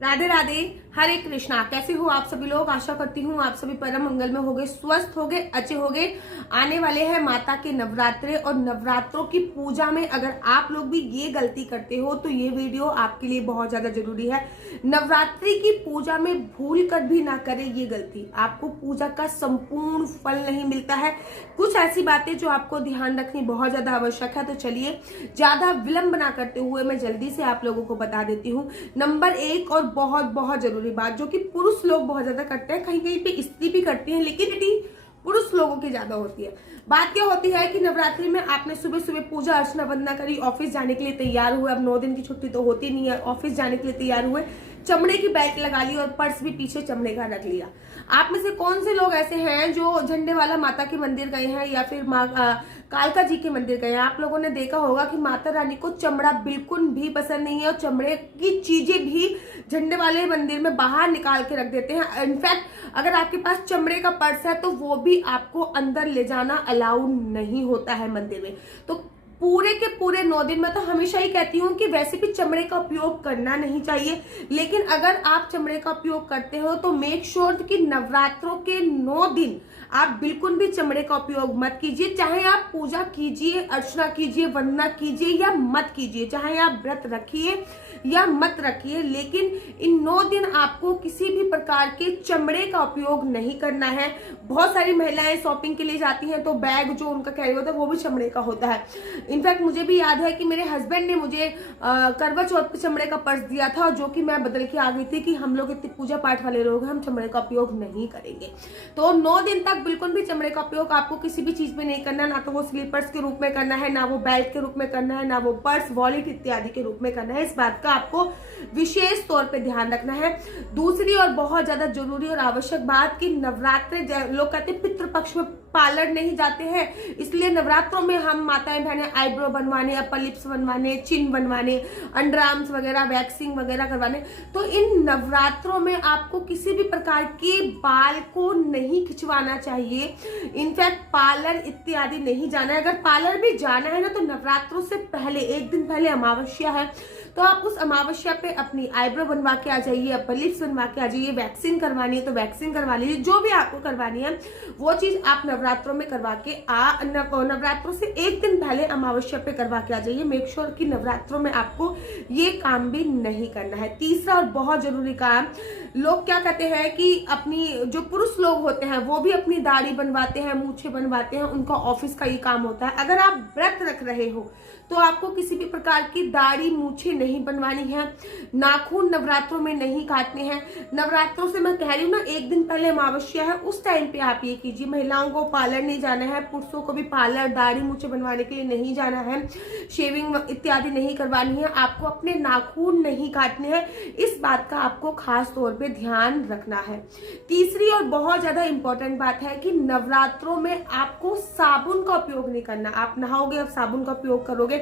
राधे राधे, हरे कृष्णा। कैसे हो आप सभी लोग? आशा करती हूँ आप सभी परम मंगल में होगे, स्वस्थ होगे, अच्छे होगे। आने वाले हैं माता के नवरात्रे और नवरात्रों की पूजा में अगर आप लोग भी ये गलती करते हो तो ये वीडियो आपके लिए बहुत ज्यादा जरूरी है। नवरात्रि की पूजा में भूल कर भी ना करें ये गलती, आपको पूजा का संपूर्ण फल नहीं मिलता है। कुछ ऐसी बातें जो आपको ध्यान रखनी बहुत ज्यादा आवश्यक है। तो चलिए ज्यादा विलंब ना करते हुए मैं जल्दी से आप लोगों को बता देती हूँ। नंबर एक और बहुत बहुत जरूरी बात जो कि पुरुष लोग बहुत ज्यादा करते हैं, कहीं कहीं पे स्त्री भी करती है, लेकिन पुरुष लोगों की ज्यादा होती है। बात क्या होती है कि नवरात्रि में आपने सुबह सुबह पूजा अर्चना वंदना करी, ऑफिस जाने के लिए तैयार हुए। अब 9 दिन की छुट्टी तो होती नहीं है, ऑफिस जाने के लिए तैयार हुए, चमड़े की बेल्ट लगा ली और पर्स भी पीछे चमड़े का रख लिया। आप में से कौन से लोग ऐसे हैं जो झंडे वाला माता के मंदिर गए हैं या फिर कालका जी के मंदिर गए हैं? आप लोगों ने देखा होगा कि माता रानी को चमड़ा बिल्कुल भी पसंद नहीं है और चमड़े की चीजें भी झंडे वाले मंदिर में बाहर निकाल के रख देते हैं। इनफैक्ट अगर आपके पास चमड़े का पर्स है तो वो भी आपको अंदर ले जाना अलाउड नहीं होता है मंदिर में। तो पूरे के पूरे 9 दिन में तो हमेशा ही कहती हूँ कि वैसे भी चमड़े का उपयोग करना नहीं चाहिए, लेकिन अगर आप चमड़े का उपयोग करते हो तो मेक श्योर कि नवरात्रों के 9 दिन आप बिल्कुल भी चमड़े का उपयोग मत कीजिए। चाहे आप पूजा कीजिए, अर्चना कीजिए, वंदना कीजिए या मत कीजिए, चाहे आप व्रत रखिए या मत रखिए, लेकिन इन 9 दिन आपको किसी भी प्रकार के चमड़े का उपयोग नहीं करना है। बहुत सारी महिलाएं शॉपिंग के लिए जाती हैं तो बैग जो उनका कैरी होता है वो भी चमड़े का होता है। इनफैक्ट मुझे भी याद है कि मेरे हस्बैंड ने मुझे करवा चौथ पे चमड़े का पर्स दिया था, जो कि मैं बदल के आ गई थी कि हम लोग इतने पूजा पाठ वाले लोग हैं, हम चमड़े का उपयोग नहीं करेंगे। तो 9 दिन तक बिल्कुल भी चमड़े का उपयोग आपको किसी भी चीज में नहीं करना, ना तो वो स्लीपर्स के रूप में करना है, ना वो बेल्ट के रूप में करना है, ना वो पर्स वॉलेट इत्यादि के रूप में करना है। इस बात का आपको विशेष तौर पे ध्यान रखना है। दूसरी और बहुत ज्यादा जरूरी और आवश्यक बात कि नवरात्रि लोग कहते हैं पितृपक्ष में पार्लर नहीं जाते हैं, इसलिए नवरात्रों में हम माताएं बहनें आईब्रो बनवाने, अपर लिप्स बनवाने, चिन बनवाने, अंडर आर्म्स वगैरह वैक्सिंग वगैरह करवाने। तो इन नवरात्रों में आपको किसी भी प्रकार के बाल को नहीं खिंचवाना चाहिए। इनफैक्ट पार्लर इत्यादि नहीं जाना है। अगर पार्लर भी जाना है ना तो नवरात्रों से पहले, एक दिन पहले अमावस्या है तो आप उस अमावस्या पे अपनी आईब्रो बनवा के आ जाइए, अपर लिप्स बनवा के आ जाइए। वैक्सीन करवानी है तो वैक्सीन करवा लीजिए, जो भी आपको करवानी है वो चीज आप नवरात्रों में करवा के नवरात्रों से एक दिन पहले अमावस्या पे करवा के आ जाइए। मेक श्योर कि नवरात्रों में आपको ये काम भी नहीं करना है। तीसरा और बहुत जरूरी काम, लोग क्या कहते हैं कि अपनी जो पुरुष लोग होते हैं वो भी अपनी दाढ़ी बनवाते हैं, मूछें बनवाते हैं, उनका ऑफिस का ये काम होता है। अगर आप व्रत रख रहे हो तो आपको किसी भी प्रकार की दाढ़ी मूछें नहीं बनवानी है, नाखून नवरात्रों में नहीं काटने हैं। नवरात्रों से मैं कह रही हूँ ना, एक दिन पहले अमावस्या है उस टाइम पे आप ये कीजिए। महिलाओं को पार्लर नहीं जाना है, पुरुषों को भी पार्लर दाढ़ी मूछें बनवाने के लिए नहीं जाना है, शेविंग इत्यादि नहीं करवानी है, आपको अपने नाखून नहीं काटने हैं। इस बात का आपको खास तौर पे ध्यान रखना है। तीसरी और बहुत ज्यादा इंपॉर्टेंट बात है कि नवरात्रों में आपको साबुन का उपयोग नहीं करना। आप नहाओगे अब साबुन का उपयोग करोगे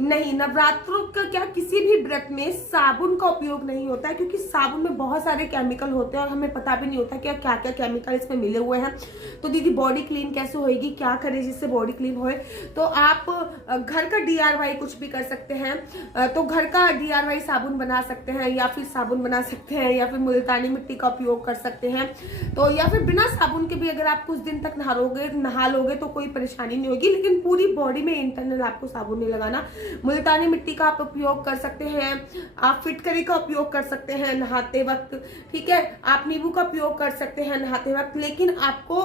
नहीं। नवरात्रों का क्या, किसी भी व्रत में साबुन का उपयोग नहीं होता है, क्योंकि साबुन में बहुत सारे केमिकल होते हैं और हमें पता भी नहीं होता कि क्या क्या केमिकल इसमें मिले हुए हैं। तो दीदी बॉडी क्लीन कैसे होएगी, क्या करें जिससे बॉडी क्लीन होए? तो आप घर का DIY कुछ भी कर सकते हैं। तो घर का DIY साबुन बना सकते हैं, या फिर साबुन बना सकते हैं, या फिर मुल्तानी मिट्टी का उपयोग कर सकते हैं। तो या फिर बिना साबुन के भी अगर आप कुछ दिन तक नहा लोगे तो कोई परेशानी नहीं होगी, लेकिन पूरी बॉडी में इंटरनल आपको साबुन नहीं लगाना। मुल्तानी मिट्टी का आप उपयोग कर सकते हैं, आप फिटकरी का उपयोग कर सकते हैं नहाते वक्त, ठीक है, आप नींबू का उपयोग कर सकते हैं नहाते वक्त, लेकिन आपको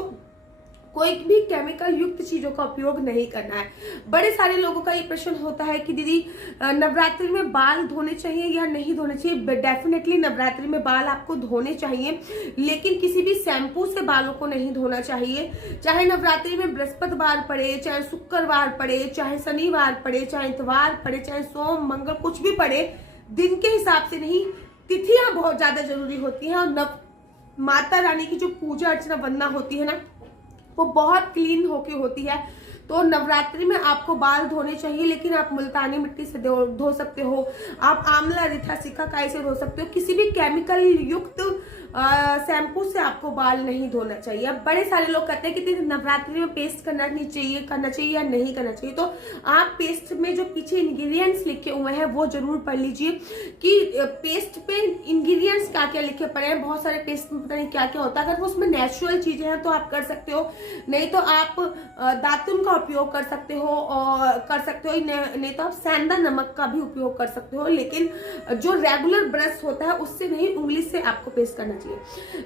कोई भी केमिकल युक्त चीजों का उपयोग नहीं करना है। बड़े सारे लोगों का ये प्रश्न होता है कि दीदी नवरात्रि में बाल धोने चाहिए या नहीं धोने चाहिए? डेफिनेटली नवरात्रि में बाल आपको धोने चाहिए, लेकिन किसी भी शैम्पू से बालों को नहीं धोना चाहिए। चाहे नवरात्रि में बृहस्पतिवार पड़े, चाहे शुक्रवार पड़े, चाहे शनिवार पड़े, चाहे इतवार पड़े, चाहे सोम मंगल कुछ भी पड़े, दिन के हिसाब से नहीं, तिथियां बहुत ज्यादा जरूरी होती हैं। और माता रानी की जो पूजा अर्चना वंदना होती है ना, वो बहुत क्लीन होके होती है। तो नवरात्रि में आपको बाल धोने चाहिए, लेकिन आप मुल्तानी मिट्टी से धो सकते हो, आप आंवला रिठा सिकाकाई से धो सकते हो। किसी भी केमिकल युक्त शैम्पू से आपको बाल नहीं धोना चाहिए। अब बड़े सारे लोग कहते हैं कि नवरात्रि में पेस्ट करना चाहिए या नहीं करना चाहिए। तो आप पेस्ट में जो पीछे इंग्रेडिएंट्स लिखे हुए हैं वो जरूर पढ़ लीजिए कि पेस्ट पे इंग्रेडिएंट्स क्या क्या लिखे पड़े हैं। बहुत सारे पेस्ट में पता नहीं क्या क्या होता है। अगर वो उसमें नेचुरल चीजें हैं तो आप कर सकते हो, नहीं तो आप दातुन का उपयोग कर सकते हो नहीं तो आप सेंधा नमक का भी उपयोग कर सकते हो। लेकिन जो रेगुलर ब्रश होता है उससे नहीं, उंगली से आपको पेस्ट करना चाहिए।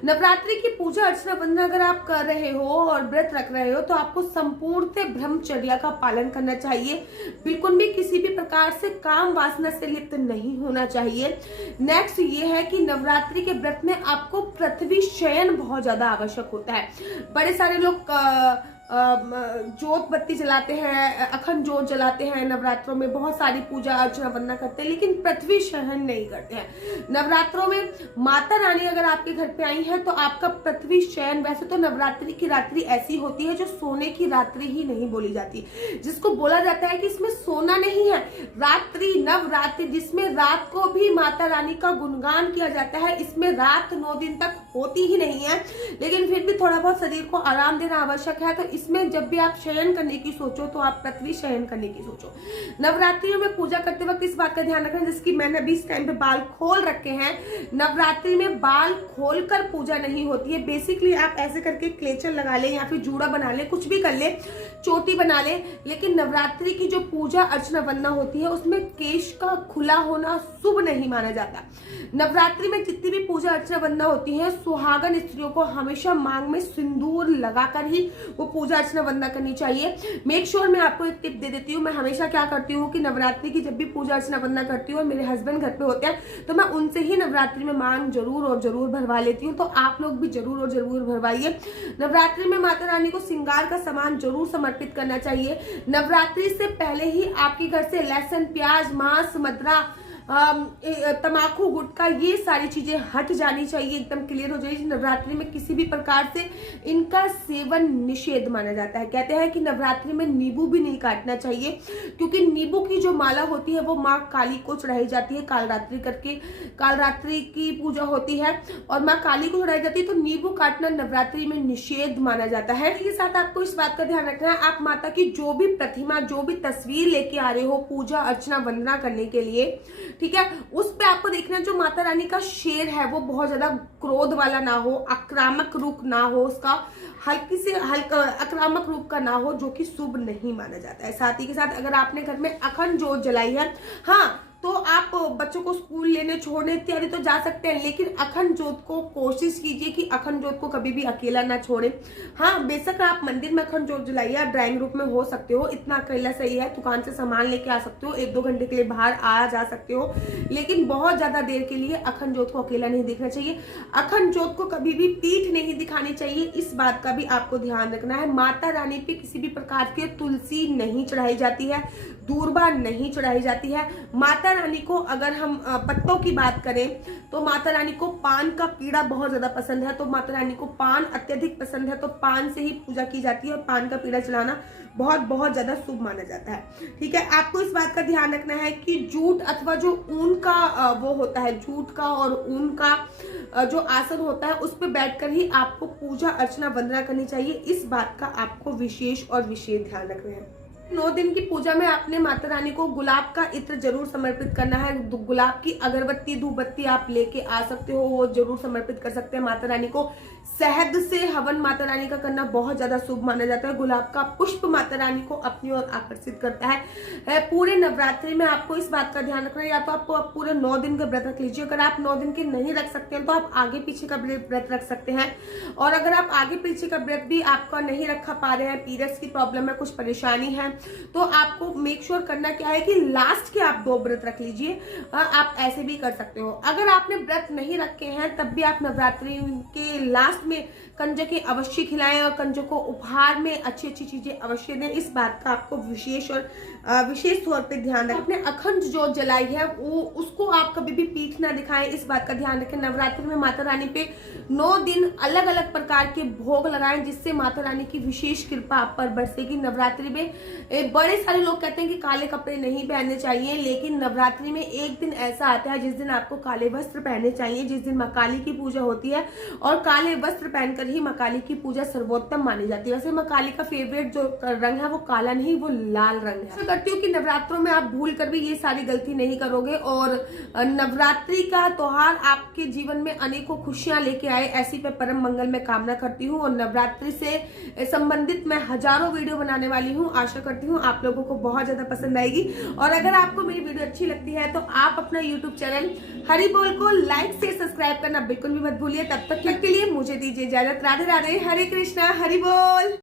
नवरात्रि की पूजा अर्चना वंदना अगर आप कर रहे हो और व्रत रख रहे हो तो आपको संपूर्ण ब्रह्मचर्या का पालन करना चाहिए। बिल्कुल भी किसी भी प्रकार से काम वासना से लिप्त नहीं होना चाहिए। नेक्स्ट ये है कि नवरात्रि के व्रत में आपको पृथ्वी शयन बहुत ज्यादा आवश्यक होता है। बड़े सारे लोग जोत बत्ती जलाते हैं, अखंड जोत जलाते हैं नवरात्रों में, बहुत सारी पूजा अर्चना वंदना करते हैं, लेकिन पृथ्वी शयन नहीं करते हैं। नवरात्रों में माता रानी अगर आपके घर पे आई है तो आपका पृथ्वी शयन, वैसे तो नवरात्रि की रात्रि ऐसी होती है जो सोने की रात्रि ही नहीं बोली जाती, जिसको बोला जाता है कि इसमें सोना नहीं है, रात्रि नवरात्रि जिसमें रात को भी माता रानी का गुणगान किया जाता है, इसमें रात 9 दिन तक होती ही नहीं है, लेकिन फिर भी थोड़ा बहुत शरीर को आराम देना आवश्यक है। तो इसमें जब भी आप शयन करने की सोचो तो आप पृथ्वी शयन करने की सोचो। नवरात्रियों में पूजा करते वक्त इस बात का ध्यान रखना, जैसे कि मैंने अभी इस टाइम पे बाल खोल रखे हैं, नवरात्रि में बाल खोलकर पूजा नहीं होती है। बेसिकली आप ऐसे करके क्लेचर लगा ले या फिर जूड़ा बना ले, कुछ भी कर ले, चोटी बना ले, लेकिन नवरात्रि की जो पूजा अर्चना वंदना होती है उसमें केश का खुला होना शुभ नहीं माना जाता। नवरात्रि में जितनी भी पूजा अर्चना वंदना होती है, सुहागन स्त्रियों को हमेशा मांग में सिंदूर लगाकर ही वो पूजा अर्चना वंदना करनी चाहिए। मेक श्योर मैं आपको एक टिप दे देती हूँ। मैं हमेशा क्या करती हूँ कि नवरात्रि की जब भी पूजा अर्चना वंदना करती हूँ और मेरे हस्बैंड घर पे होते हैं तो मैं उनसे ही नवरात्रि में मांग जरूर और जरूर भरवा लेती हूँ। तो आप लोग भी जरूर और जरूर भरवाइए। नवरात्रि में माता रानी को श्रृंगार का सामान जरूर समर्पित करना चाहिए। नवरात्रि से पहले ही आपके घर से लहसुन, प्याज, मांस, मदिरा, तमाकू, गुटखा, ये सारी चीजें हट जानी चाहिए, एकदम क्लियर हो जाएगी। नवरात्रि में किसी भी प्रकार से इनका सेवन निषेध माना जाता है। कहते हैं कि नवरात्रि में नींबू भी नहीं काटना चाहिए, क्योंकि नींबू की जो माला होती है वो माँ काली को चढ़ाई जाती है। कालरात्रि करके कालरात्रि की पूजा होती है और माँ काली को चढ़ाई जाती है, तो नींबू काटना नवरात्रि में निषेध माना जाता है। इसके साथ आपको इस बात का ध्यान रखना है, आप माता की जो भी प्रतिमा, जो भी तस्वीर लेके आ रहे हो पूजा अर्चना वंदना करने के लिए, ठीक है, उस पे आपको देखना है जो माता रानी का शेर है वो बहुत ज्यादा क्रोध वाला ना हो, आक्रामक रूप ना हो, उसका हल्का आक्रामक रूप का ना हो, जो कि शुभ नहीं माना जाता है। साथ ही के साथ अगर आपने घर में अखंड जोत जलाई है, हाँ, तो आप बच्चों को स्कूल लेने छोड़ने इत्यादि तो जा सकते हैं, लेकिन अखंड जोत को कोशिश कीजिए कि अखंड जोत को कभी भी अकेला ना छोड़े। हाँ, बेशक आप मंदिर में अखंड जोत जलाइए, आप ड्राइंग रूम में हो सकते हो, इतना अकेला सही है, दुकान से सामान लेके आ सकते हो, 1-2 घंटे के लिए बाहर आ जा सकते हो, लेकिन बहुत ज्यादा देर के लिए अखंड जोत को अकेला नहीं देखना चाहिए। अखंड जोत को कभी भी पीठ नहीं दिखानी चाहिए, इस बात का भी आपको ध्यान रखना है। माता रानी पे किसी भी प्रकार के तुलसी नहीं चढ़ाई जाती है, दूर्बा नहीं चढ़ाई जाती है। माता रानी को अगर हम पत्तों की बात करें तो माता रानी को पान का पीड़ा बहुत ज्यादा पसंद है, तो माता रानी को पान अत्यधिक पसंद है, तो पान से ही पूजा की जाती है और पान का पीड़ा चलाना बहुत ज्यादा शुभ माना जाता है। ठीक है, आपको इस बात का ध्यान रखना है कि जूट अथवा जो ऊन का वो होता है, जूट का और ऊन का जो आसन होता है उस पर बैठकर ही आपको पूजा अर्चना वंदना करनी चाहिए। इस बात का आपको विशेष और विशेष ध्यान रखना है। 9 दिन की पूजा में आपने माता रानी को गुलाब का इत्र जरूर समर्पित करना है। गुलाब की अगरबत्ती, धूपबत्ती आप लेके आ सकते हो, वो जरूर समर्पित कर सकते हैं माता रानी को। शहद से हवन माता रानी का करना बहुत ज्यादा शुभ माना जाता है। गुलाब का पुष्प माता रानी को अपनी ओर आकर्षित करता है। पूरे नवरात्रि में आपको इस बात का ध्यान रखना है, या तो आपको आप पूरे 9 दिन का व्रत रख लीजिए। अगर आप 9 दिन के नहीं रख सकते हैं तो आप आगे पीछे का व्रत रख सकते हैं, और अगर आप आगे पीछे का व्रत भी आपका नहीं रखा पा रहे हैं, पीरियड्स की प्रॉब्लम है, कुछ परेशानी है, तो आपको मेक श्योर करना क्या है कि लास्ट के आप 2 व्रत रख लीजिए। आप ऐसे भी कर सकते हो। अगर आपने व्रत नहीं रखे हैं तब भी आप नवरात्रि के लास्ट में कंजके अवश्य खिलाएं और कंजों को उपहार में अच्छी चीजें अवश्य दें। इस बात का आपको विशेष तौर पे ध्यान रखें। अपने अखंड जोत जलाई है वो उसको आप कभी भी पीठ ना दिखाएं, इस बात का ध्यान रखें। नवरात्रि में माता रानी पे 9 दिन अलग अलग प्रकार के भोग लगाएं, जिससे माता रानी की विशेष कृपा आप पर बरसेगी। नवरात्रि में बड़े सारे लोग कहते हैं कि काले कपड़े नहीं पहनने चाहिए, लेकिन नवरात्रि में एक दिन ऐसा आता है जिस दिन आपको काले वस्त्र पहनने चाहिए, जिस दिन माँ काली की पूजा होती है और काले वस्त्र पहनकर ही माँ काली की पूजा सर्वोत्तम मानी जाती है। वैसे माँ काली का फेवरेट जो रंग है वो काला नहीं, वो लाल रंग है। तो करती हूँ कि नवरात्रों में आप भूल कर भी ये सारी गलती नहीं करोगे और नवरात्रि का त्योहार आपके जीवन में अनेकों खुशियां लेके आए, ऐसी पे परम मंगल में कामना करती हूँ। और नवरात्रि से संबंधित मैं हजारों वीडियो बनाने वाली हूँ, आशा करती हूँ आप लोगों को बहुत ज्यादा पसंद आएगी। और अगर आपको मेरी वीडियो अच्छी लगती है तो आप अपना यूट्यूब चैनल हरि बोल को लाइक से सब्सक्राइब करना बिल्कुल भी मत भूलिए। तब तक के लिए मुझे दीजिए इजाजत। राधे राधे, हरे कृष्णा, हरि बोल।